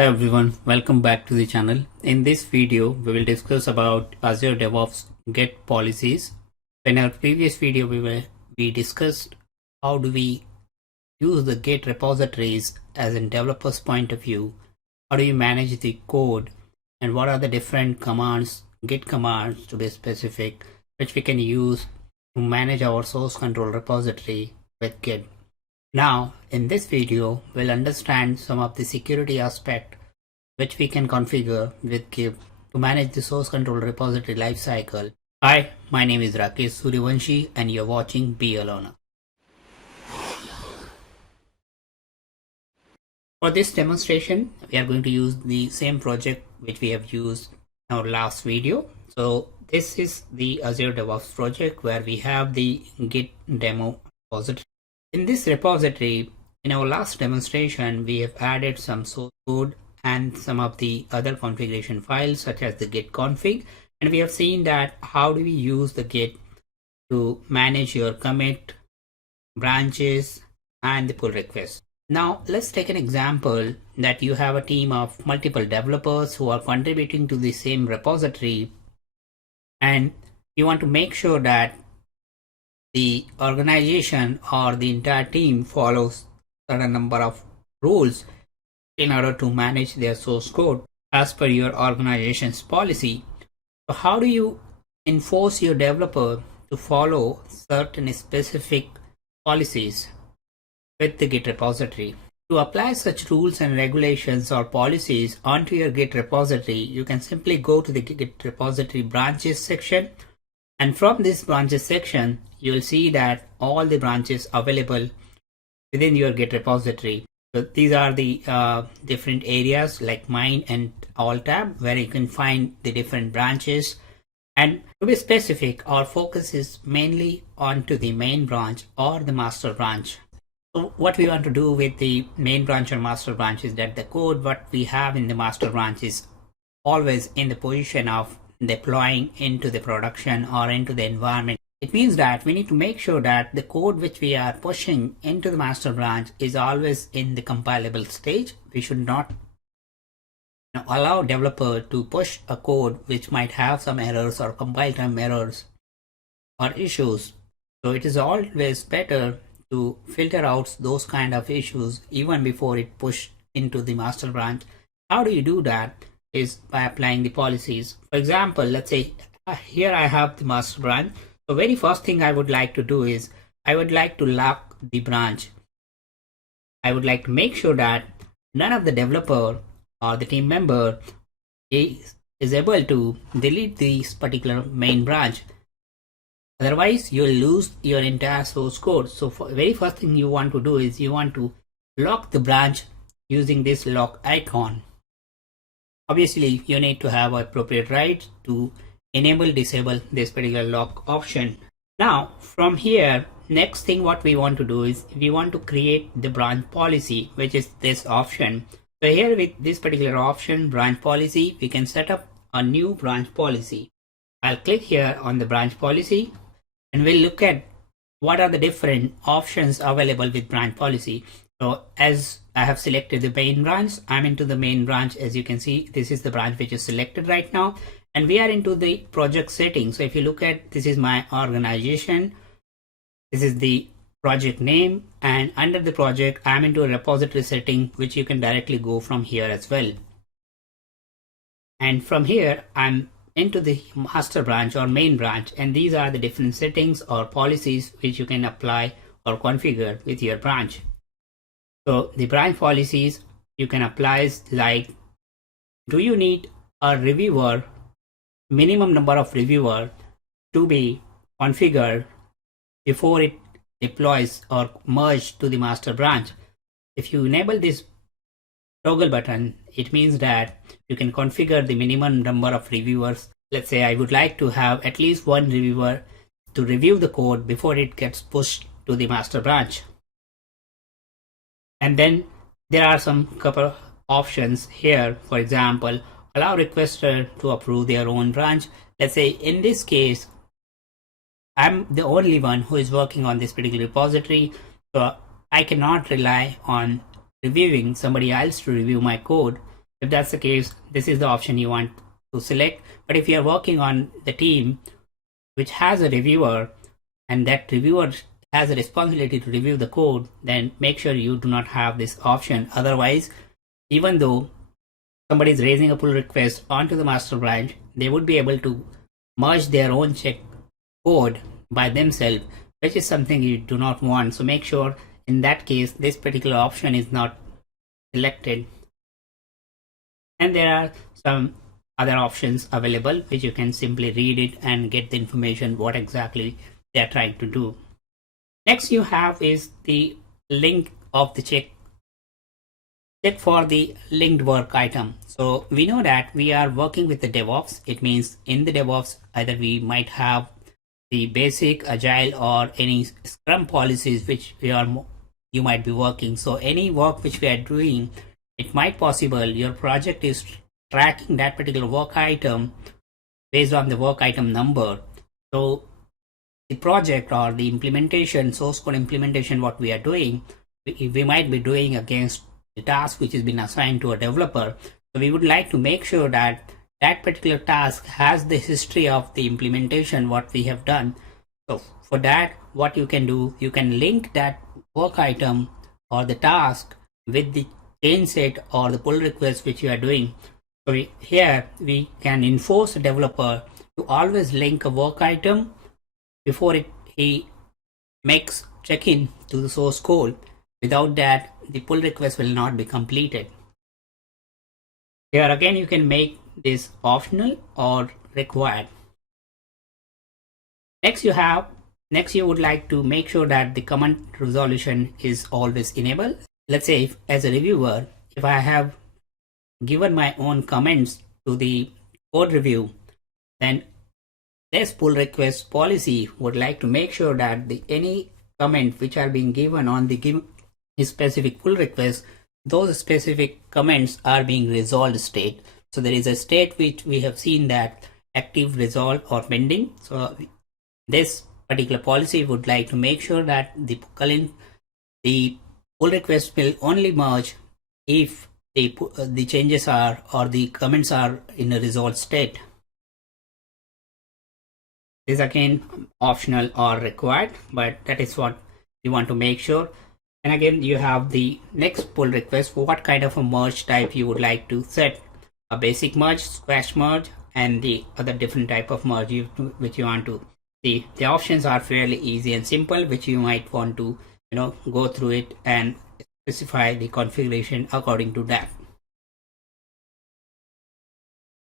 Hey everyone, welcome back to the channel. In this video, we will discuss about Azure DevOps Git policies. In our previous video, we discussed how do we use the Git repositories as a developer's point of view. How do you manage the code and what are the different commands, Git commands to be specific, which we can use to manage our source control repository with Git. Now, in this video, we'll understand some of the security aspect which we can configure with Git to manage the source control repository lifecycle. Hi, my name is Rakesh Suryavanshi and you're watching Be a Learner. For this demonstration, we are going to use the same project which we have used in our last video. So this is the Azure DevOps project where we have the Git demo repository. In this repository, in our last demonstration, we have added some source code and some of the other configuration files such as the git config, and we have seen that how do we use the git to manage your commit, branches, and the pull requests. Now let's take an example that you have a team of multiple developers who are contributing to the same repository, and you want to make sure that the organization or the entire team follows a certain number of rules in order to manage their source code as per your organization's policy. So how do you enforce your developer to follow certain specific policies with the Git repository? To apply such rules and regulations or policies onto your Git repository, you can simply go to the Git repository branches section, and from this branches section you will see that all the branches available within your Git repository. So these are the different areas like mine and all tab where you can find the different branches. And to be specific, our focus is mainly onto the main branch or the master branch. So what we want to do with the main branch or master branch is that the code what we have in the master branch is always in the position of deploying into the production or into the environment. It means that we need to make sure that the code which we are pushing into the master branch is always in the compilable stage. We should not allow developer to push a code which might have some errors or compile time errors or issues. So it is always better to filter out those kind of issues even before it pushed into the master branch. How do you do that? Is by applying the policies. For example, let's say here I have the master branch. The very first thing I would like to do is I would like to lock the branch. I would like to make sure that none of the developer or the team member is able to delete this particular main branch. Otherwise, you'll lose your entire source code. So for the very first thing you want to do is you want to lock the branch using this lock icon. Obviously, you need to have appropriate rights to enable disable this particular lock option. Now from here, next thing what we want to do is we want to create the branch policy, which is this option. So here with this particular option, branch policy, we can set up a new branch policy. I'll click here on the branch policy and we'll look at what are the different options available with branch policy. So as I have selected the main branch, I'm into the main branch. As you can see, this is the branch which is selected right now. And we are into the project settings. So if you look at, this is my organization, this is the project name, and under the project I'm into a repository setting which you can directly go from here as well. And from here I'm into the master branch or main branch, and these are the different settings or policies which you can apply or configure with your branch. So the branch policies you can apply like, do you need a reviewer, minimum number of reviewer to be configured before it deploys or merge to the master branch? If you enable this toggle button, it means that you can configure the minimum number of reviewers. Let's say I would like to have at least one reviewer to review the code before it gets pushed to the master branch. And then there are some couple options here. For example, allow requester to approve their own branch. Let's say in this case, I'm the only one who is working on this particular repository, so I cannot rely on reviewing somebody else to review my code. If that's the case, this is the option you want to select. But if you're working on the team which has a reviewer, and that reviewer has a responsibility to review the code, then make sure you do not have this option. Otherwise, even though somebody is raising a pull request onto the master branch, they would be able to merge their own check code by themselves, which is something you do not want. So make sure in that case this particular option is not selected. And there are some other options available which you can simply read it and get the information what exactly they are trying to do. Next you have is the link of the check for the linked work item. So we know that we are working with the DevOps. It means in the DevOps either we might have the basic agile or any scrum policies which you might be working. So any work which we are doing, it might possible your project is tracking that particular work item based on the work item number. So the project or the implementation, source code implementation, what we are doing, we might be doing against the task which has been assigned to a developer. So we would like to make sure that that particular task has the history of the implementation what we have done. So for that, what you can do, you can link that work item or the task with the change set or the pull request which you are doing. So here we can enforce a developer to always link a work item before he makes check-in to the source code. Without that, the pull request will not be completed. Here again, you can make this optional or required. Next you would like to make sure that the comment resolution is always enabled. Let's say if, as a reviewer, if I have given my own comments to the code review, then this pull request policy would like to make sure that any comment which are being given on the specific pull request, those specific comments are being resolved state. So there is a state which we have seen that active, resolved or pending. So this particular policy would like to make sure that the pull request will only merge if the changes are or the comments are in a resolved state. This is again optional or required, but that is what you want to make sure. And again, you have the next pull request for what kind of a merge type you would like to set. A basic merge, squash merge, and the other different type of merge which you want to see. The options are fairly easy and simple, which you might want to go through it and specify the configuration according to that.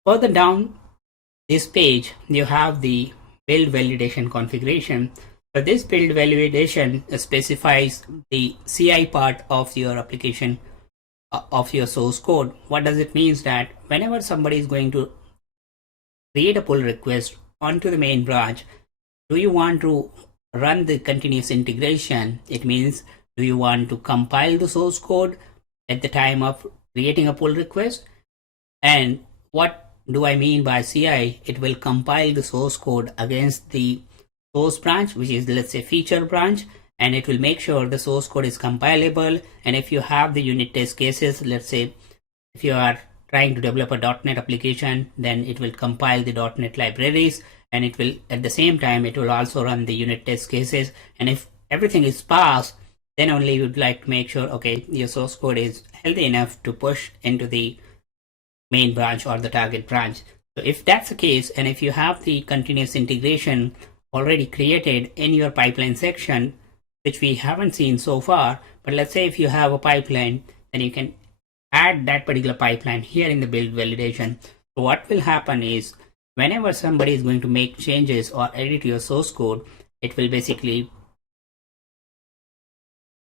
Further down this page, you have the build validation configuration. So this build validation specifies the CI part of your application of your source code. What does it mean? That whenever somebody is going to create a pull request onto the main branch, do you want to run the continuous integration? It means, do you want to compile the source code at the time of creating a pull request? And what do I mean by CI? It will compile the source code against the source branch, which is, let's say, feature branch, and it will make sure the source code is compilable. And if you have the unit test cases, let's say if you are trying to develop a .NET application, then it will compile the .NET libraries, and it will at the same time it will also run the unit test cases. And if everything is passed, then only you would like to make sure, okay, your source code is healthy enough to push into the main branch or the target branch. So if that's the case, and if you have the continuous integration already created in your pipeline section, which we haven't seen so far, but let's say if you have a pipeline, then you can add that particular pipeline here in the build validation. So what will happen is, whenever somebody is going to make changes or edit your source code, it will basically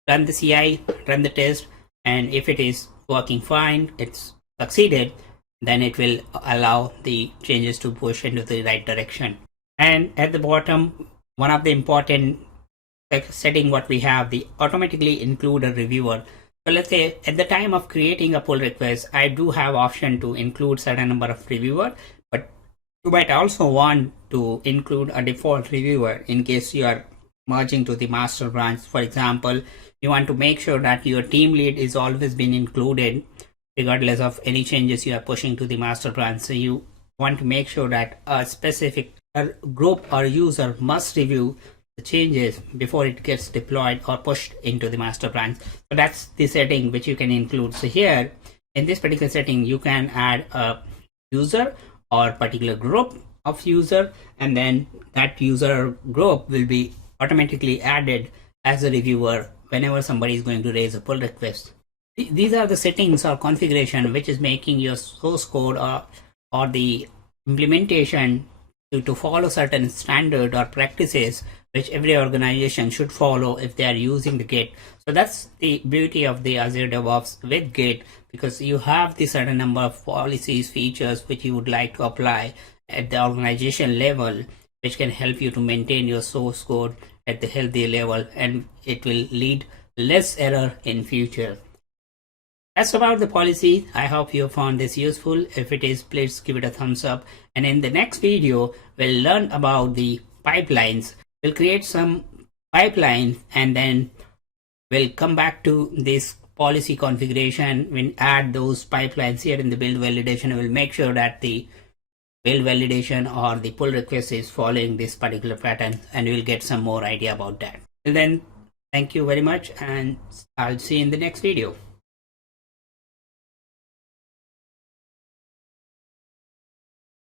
run the CI, run the test, and if it is working fine, it's succeeded, then it will allow the changes to push into the right direction. And at the bottom, one of the important setting what we have, the automatically include a reviewer. So let's say at the time of creating a pull request, I do have option to include certain number of reviewer, but you might also want to include a default reviewer in case you are merging to the master branch. For example, you want to make sure that your team lead is always been included regardless of any changes you are pushing to the master plan. So you want to make sure that a specific group or user must review the changes before it gets deployed or pushed into the master plan. So that's the setting which you can include. So here in this particular setting, you can add a user or particular group of user, and then that user group will be automatically added as a reviewer whenever somebody is going to raise a pull request. These are the settings or configuration which is making your source code or the implementation to follow certain standard or practices which every organization should follow if they are using the Git. So that's the beauty of the Azure DevOps with Git, because you have the certain number of policies, features which you would like to apply at the organization level, which can help you to maintain your source code at the healthy level, and it will lead less error in future. That's about the policy. I hope you found this useful. If it is, please give it a thumbs up. And in the next video, we'll learn about the pipelines. We'll create some pipelines, and then we'll come back to this policy configuration. We'll add those pipelines here in the build validation. We'll make sure that the build validation or the pull request is following this particular pattern, and we'll get some more idea about that. Till then, thank you very much, and I'll see you in the next video.